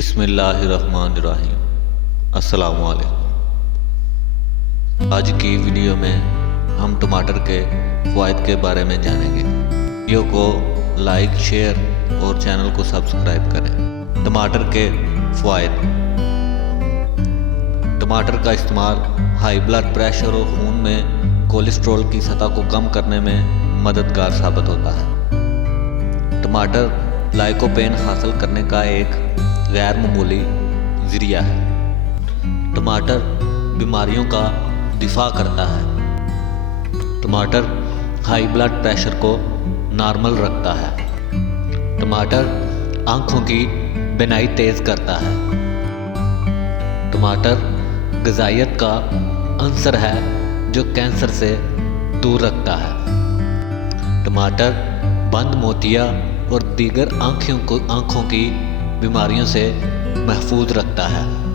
بسم اللہ الرحمن الرحیم۔ السلام علیکم۔ آج کی ویڈیو میں ہم ٹماٹر کے فوائد کے بارے میں جانیں گے۔ ویڈیو کو لائک، شیئر اور چینل کو سبسکرائب کریں۔ ٹماٹر کے فوائد۔ ٹماٹر کا استعمال ہائی بلڈ پریشر اور خون میں کولیسٹرول کی سطح کو کم کرنے میں مددگار ثابت ہوتا ہے۔ ٹماٹر لائکوپین حاصل کرنے کا ایک غیر معمولی ذریعہ ہے۔ ٹماٹر بیماریوں کا دفاع کرتا ہے۔ ٹماٹر ہائی بلڈ پریشر کو نارمل رکھتا ہے۔ ٹماٹر آنکھوں کی بینائی تیز کرتا ہے۔ ٹماٹر غذائیت کا عنصر ہے جو کینسر سے دور رکھتا ہے۔ ٹماٹر بند موتیا اور دیگر آنکھوں کی بیماریوں سے محفوظ رکھتا ہے۔